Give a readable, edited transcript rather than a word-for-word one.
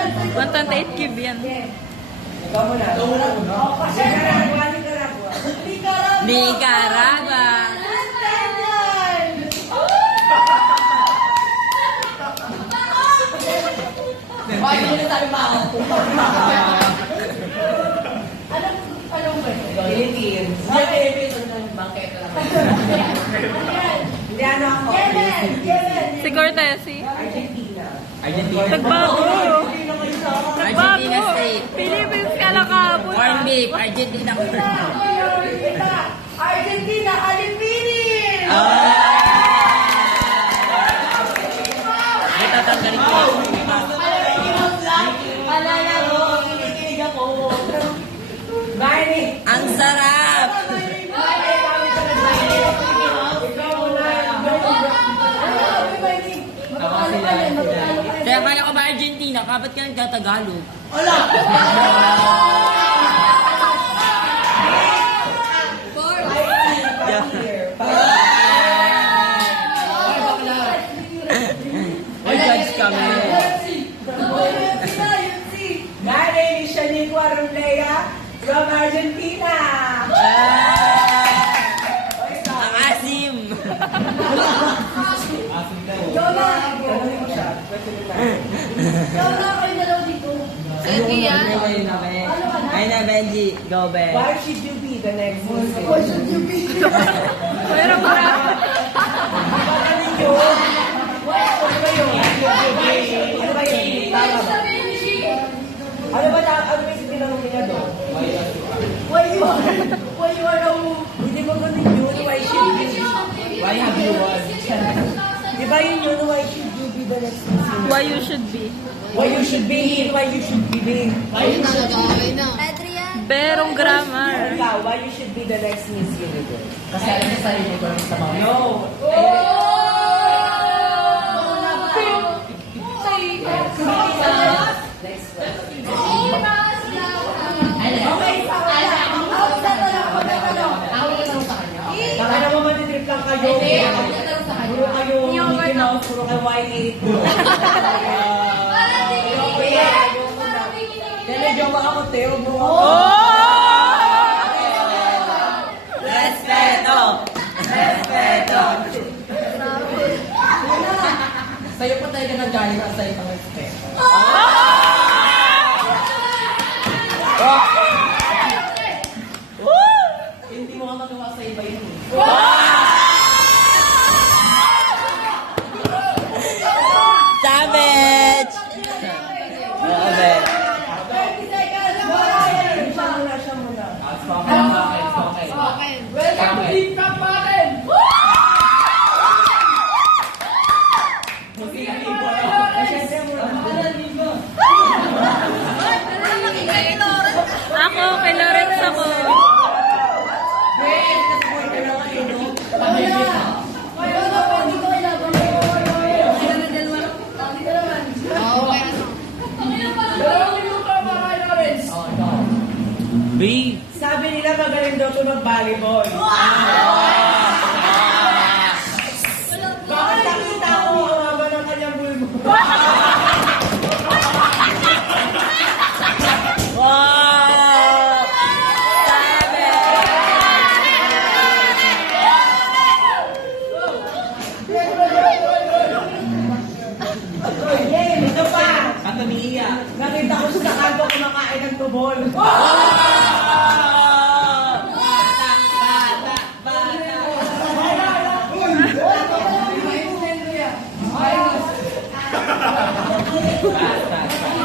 128 cube yan. Ikaw muna. Nicaragua. Ay, hindi na tayo Anong ba? Philippines. Philippines. Bangketa lang. Hindi ano ako. Si Cortesi. Argentina. Nagbago. Argentina State. Philippines ka lang kahapon. Corn beef, Argentina. Argentina, Alipinin! Ito tanggalin ko. Kinikilig ako. Bye! Ang sarap! Kaya kala ko ba Argentina? Kapat ka nagtatagalog? Wala! May judge kami. Galing ni Shaniqua Romlea from Argentina. Ang asim! Ay na, Benji. Go, Ben. Why should you be the next Muslim? Meron ba? Ano ba yung tinanong niya doon? Why you are the who? Hindi mo ganun yun. Why should you? Why have you won? Di ba yun? Why should you be the next Muslim? Why you should be. Why you should be in, why you should be being. Berong grammar. Ikaw, why you should be the next Miss Universe? Kasi alam niya sarili ko sa mga. No! Next question. Baka naman matitrip lang kayo. Puro kayo Mickey Mouse, puro kayo Y8. Medyo ako, Teo mo. Respeto! Respeto! Sa'yo pa tayo na galing at sa'yo pang respeto. Hindi mo ka magawa sa iba yun. Savage! Grabe. Siya muna. Welcome to Team Kampaten! Ako, kay Lawrence ako. B! Sabi nila magaling daw ito mag-volleyball. Bakit nakita ko ang haba ng kanyang bulbo? Wow! Yay! Ito pa! Ang tumiiya. Nakita ko sa kanto kumakain ng tubol.